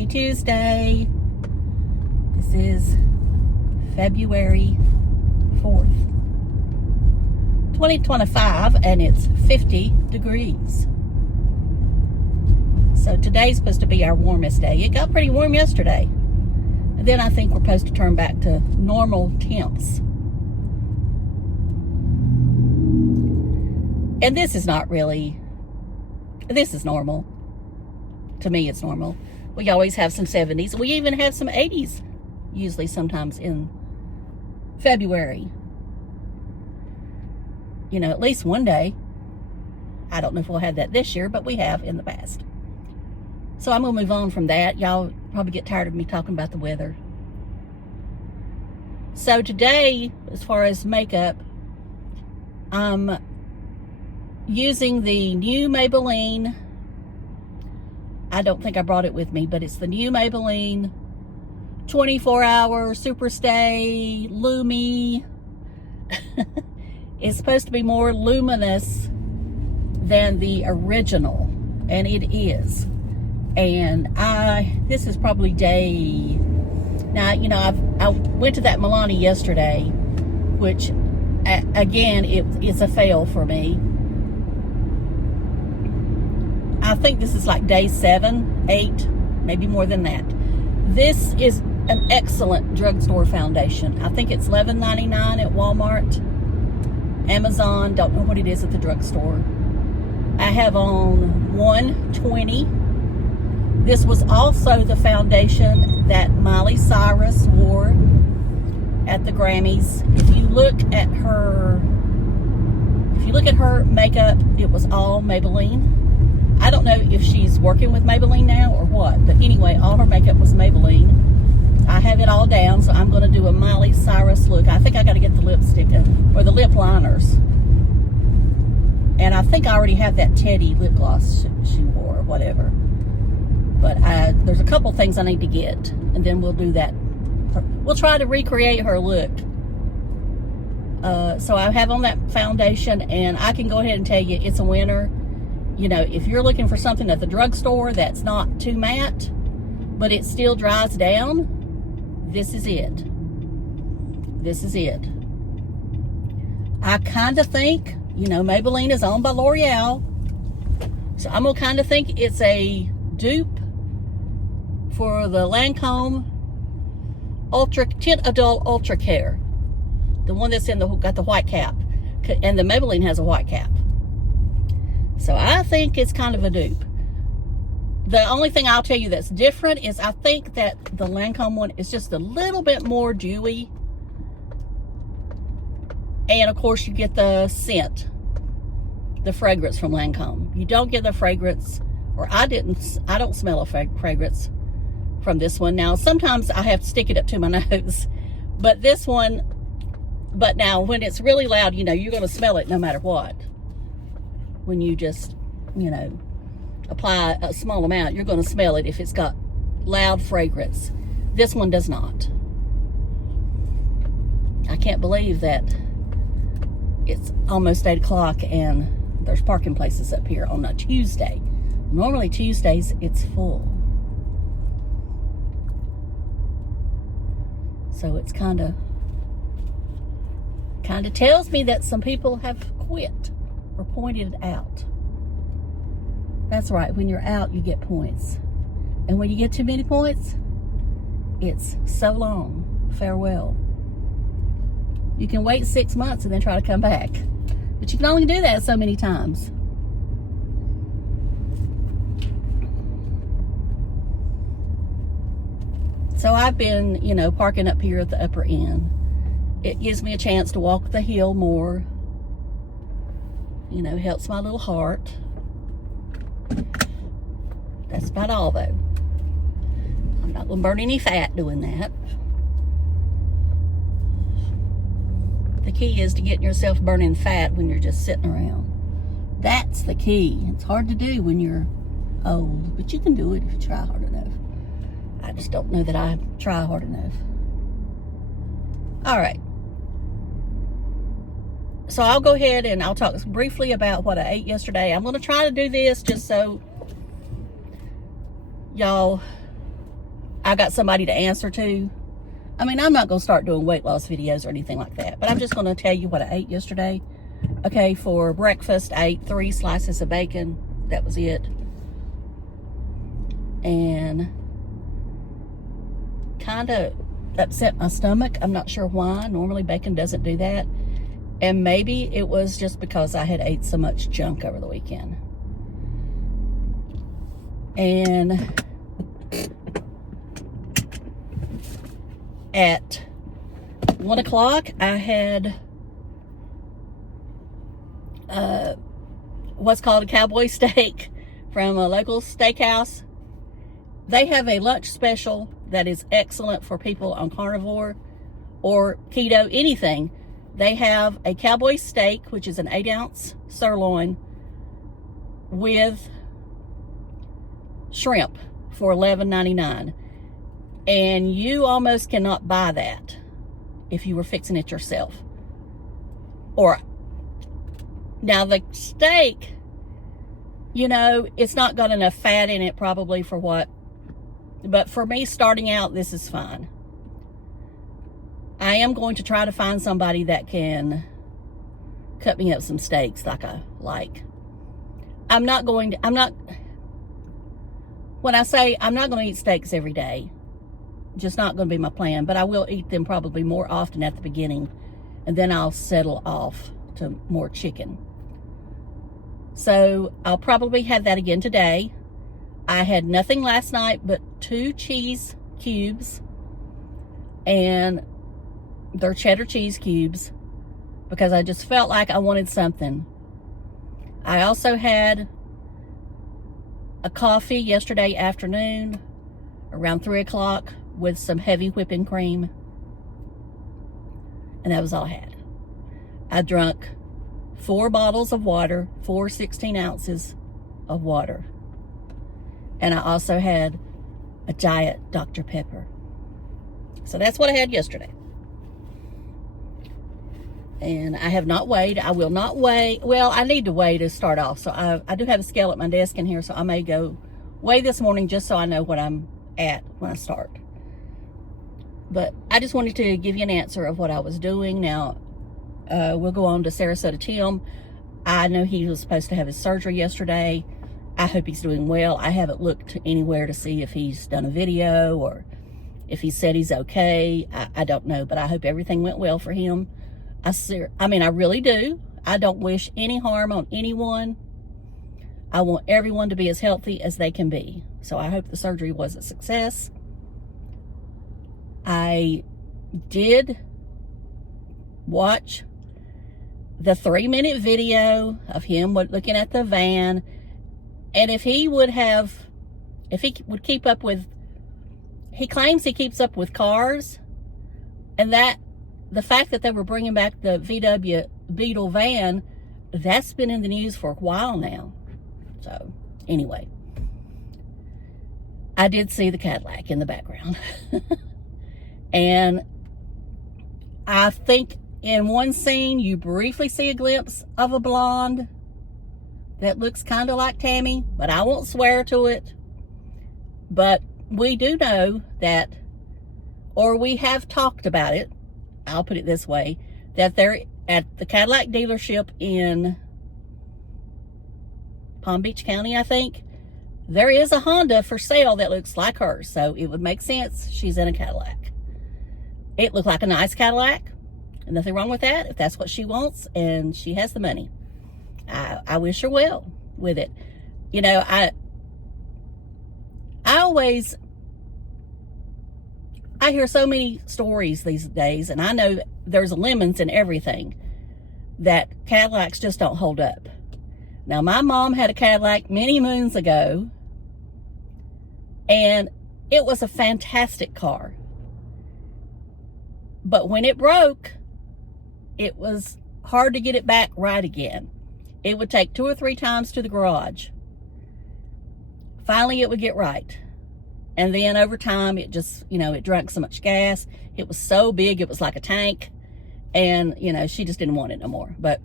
Happy Tuesday. This is February 4th, 2025, and it's 50 degrees. So today's supposed to be our warmest day. It got pretty warm yesterday. And then I think we're supposed to turn back to normal temps. And this is not really, this is normal. To me, it's normal. We always have some 70s. We even have some 80s, usually sometimes in February. You know, at least one day. I don't know if we'll have that this year, but we have in the past. So I'm going to move on from that. Y'all probably get tired of me talking about the weather. So today, as far as makeup, I'm using the new Maybelline. I don't think I brought it with me, but it's the new Maybelline 24-hour Super Stay Lumi. It's supposed to be more luminous than the original, and it is. And this is probably day. Now, you know, I went to that Milani yesterday, which again, it's a fail for me. I think this is like day 7, 8, maybe more than that. This is an excellent drugstore foundation. I think it's $11.99 at Walmart, Amazon, don't know what it is at the drugstore. I have on $120. This was also the foundation that Miley Cyrus wore at the Grammys. If you look at her makeup, it was all Maybelline. I don't know if she's working with Maybelline now or what, but anyway, all her makeup was Maybelline. I have it all down, so I'm going to do a Miley Cyrus look. I think I got to get the lipstick or the lip liners. And I think I already have that Teddy lip gloss she wore or whatever. But there's a couple things I need to get, and then we'll do that. We'll try to recreate her look. So I have on that foundation, and I can go ahead and tell you it's a winner. You know, if you're looking for something at the drugstore that's not too matte, but it still dries down, this is it. This is it. I kind of think, you know, Maybelline is owned by L'Oreal, so I'm going to kind of think it's a dupe for the Lancome Ultra Tint Adult Ultra Care, the one that's got the white cap, and the Maybelline has a white cap. So I think it's kind of a dupe. The only thing I'll tell you that's different is I think that the Lancome one is just a little bit more dewy. And of course you get the scent, the fragrance from Lancome. You don't get the fragrance, or I don't smell a fragrance from this one. Now, sometimes I have to stick it up to my nose, but this one, but now when it's really loud, you know, you're going to smell it no matter what. When you just, you know, apply a small amount, you're going to smell it if it's got loud fragrance. This one does not. I can't believe that it's almost 8 o'clock and there's parking places up here on a Tuesday. Normally Tuesdays it's full. So it's kind of tells me that some people have quit or pointed out. That's right, when you're out you get points, and when you get too many points, it's so long, farewell. You can wait 6 months and then try to come back, but you can only do that so many times. So I've been, you know, parking up here at the upper end. It gives me a chance to walk the hill more. You know, helps my little heart. That's about all, though. I'm not going to burn any fat doing that. The key is to getting yourself burning fat when you're just sitting around. That's the key. It's hard to do when you're old, but you can do it if you try hard enough. I just don't know that I try hard enough. All right. So I'll go ahead and I'll talk briefly about what I ate yesterday. I'm going to try to do this just so y'all I got somebody to answer to. I mean, I'm not going to start doing weight loss videos or anything like that, but I'm just going to tell you what I ate yesterday. Okay, for breakfast, I ate 3 slices of bacon. That was it. And kind of upset my stomach. I'm not sure why. Normally bacon doesn't do that. And maybe it was just because I had ate so much junk over the weekend. And at 1 o'clock, I had what's called a cowboy steak from a local steakhouse. They have a lunch special that is excellent for people on carnivore or keto, anything. They have a cowboy steak, which is an 8-ounce sirloin with shrimp for $11.99. And you almost cannot buy that if you were fixing it yourself. Or, now the steak, you know, it's not got enough fat in it probably for what, but for me starting out, this is fine. I am going to try to find somebody that can cut me up some steaks like I like. When I say I'm not going to eat steaks every day, just not going to be my plan, but I will eat them probably more often at the beginning, and then I'll settle off to more chicken. So I'll probably have that again today. I had nothing last night but 2 cheese cubes, and they're cheddar cheese cubes because I just felt like I wanted something. I also had a coffee yesterday afternoon around 3 o'clock with some heavy whipping cream, and that was all I had. I drank 4 bottles of water, 4 16 ounces of water. And I also had a Diet Dr. Pepper. So that's what I had yesterday. And I have not weighed. I will not weigh. Well, I need to weigh to start off. So I do have a scale at my desk in here, so I may go weigh this morning just so I know what I'm at when I start. But I just wanted to give you an answer of what I was doing. Now, we'll go on to Sarasota Tim. I know he was supposed to have his surgery yesterday. I hope he's doing well. I haven't looked anywhere to see if he's done a video or if he said he's okay. I don't know, but I hope everything went well for him. I mean, I really do. I don't wish any harm on anyone. I want everyone to be as healthy as they can be. So I hope the surgery was a success. I did watch the 3-minute video of him looking at the van. And if he would keep up with, he claims he keeps up with cars, and that the fact that they were bringing back the VW Beetle van, that's been in the news for a while now. So anyway, I did see the Cadillac in the background. And I think in one scene you briefly see a glimpse of a blonde that looks kind of like Tammy, but I won't swear to it. But we do know that, or we have talked about it, I'll put it this way, that they're at the Cadillac dealership in Palm Beach County, I think. There is a Honda for sale that looks like hers, so it would make sense she's in a Cadillac. It looked like a nice Cadillac, and nothing wrong with that if that's what she wants and she has the money. I wish her well with it. You know, I hear so many stories these days, and I know there's lemons in everything, that Cadillacs just don't hold up. Now, my mom had a Cadillac many moons ago, and it was a fantastic car. But when it broke, it was hard to get it back right again. It would take 2 or 3 times to the garage. Finally, it would get right. And then over time, it just, you know, it drank so much gas. It was so big, it was like a tank. And, you know, she just didn't want it no more. But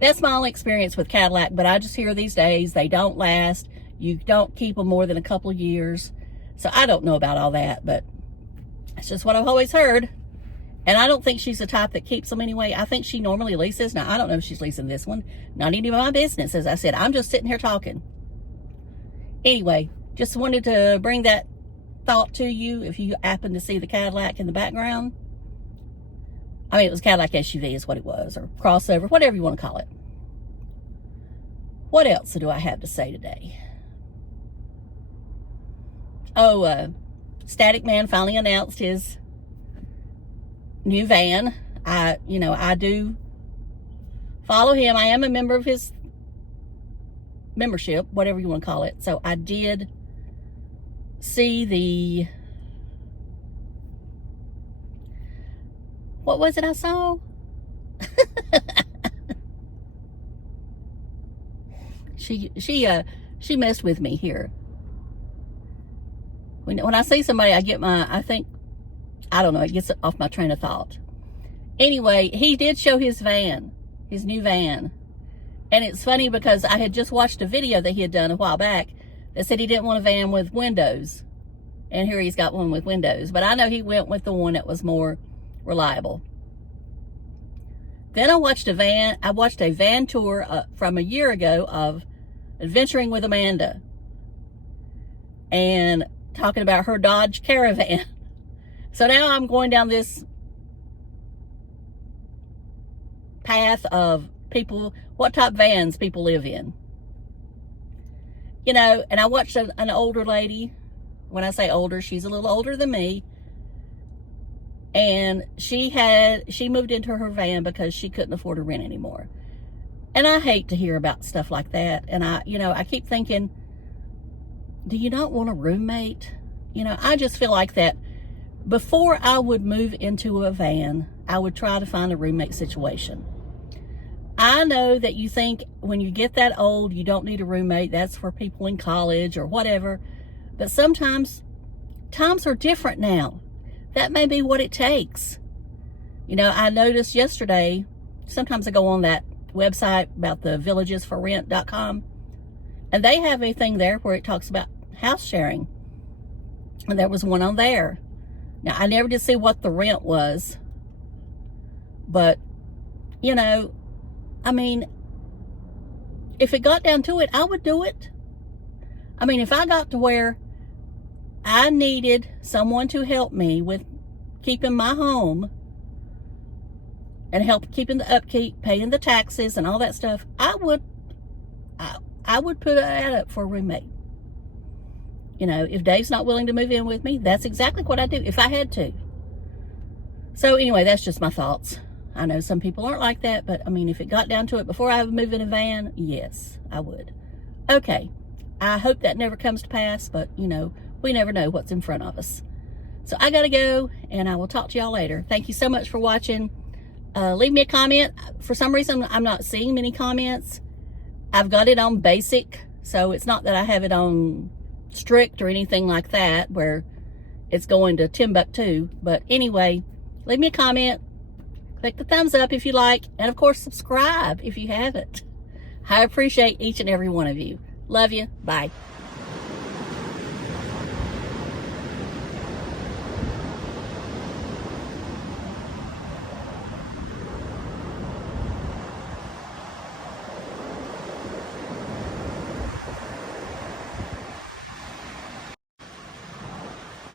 that's my only experience with Cadillac. But I just hear these days, they don't last. You don't keep them more than a couple of years. So I don't know about all that, but it's just what I've always heard. And I don't think she's the type that keeps them anyway. I think she normally leases. Now, I don't know if she's leasing this one. Not any of my business. As I said, I'm just sitting here talking. Anyway, just wanted to bring that thought to you. If you happen to see the Cadillac in the background. I mean, it was Cadillac SUV is what it was. Or crossover, whatever you want to call it. What else do I have to say today? Oh, Static Man finally announced his new van. I do follow him. I am a member of his membership, whatever you want to call it. So I did see the, what was it I saw? She messed with me here. When I see somebody, I don't know, it gets off my train of thought. Anyway, he did show his van, his new van. And it's funny because I had just watched a video that he had done a while back that said he didn't want a van with windows. And here he's got one with windows. But I know he went with the one that was more reliable. Then I watched a van tour from a year ago of Adventuring with Amanda. And talking about her Dodge Caravan. So now I'm going down this path of people, what type vans people live in. You know, and I watched an older lady. When I say older, she's a little older than me. And she moved into her van because she couldn't afford to rent anymore. And I hate to hear about stuff like that. And I keep thinking, do you not want a roommate? You know, I just feel like that before I would move into a van, I would try to find a roommate situation. I know that you think when you get that old, you don't need a roommate. That's for people in college or whatever. But sometimes times are different now. That may be what it takes. You know, I noticed yesterday, sometimes I go on that website about the villagesforrent.com, and they have a thing there where it talks about house sharing. And there was one on there. Now, I never did see what the rent was. But, you know, I mean, if it got down to it, I would do it. I mean, if I got to where I needed someone to help me with keeping my home and help keeping the upkeep, paying the taxes and all that stuff, I would put that up for a roommate. You know, if Dave's not willing to move in with me, that's exactly what I do if I had to. So anyway, that's just my thoughts. I know some people aren't like that, but I mean, if it got down to it before I would move in a van, yes, I would. Okay, I hope that never comes to pass, but you know, we never know what's in front of us. So I gotta go, and I will talk to y'all later. Thank you so much for watching. Leave me a comment. For some reason, I'm not seeing many comments. I've got it on basic, so it's not that I have it on strict or anything like that where it's going to Timbuktu. But anyway, leave me a comment. Click the thumbs up if you like, and of course subscribe if you haven't. I appreciate each and every one of you. Love you. Bye.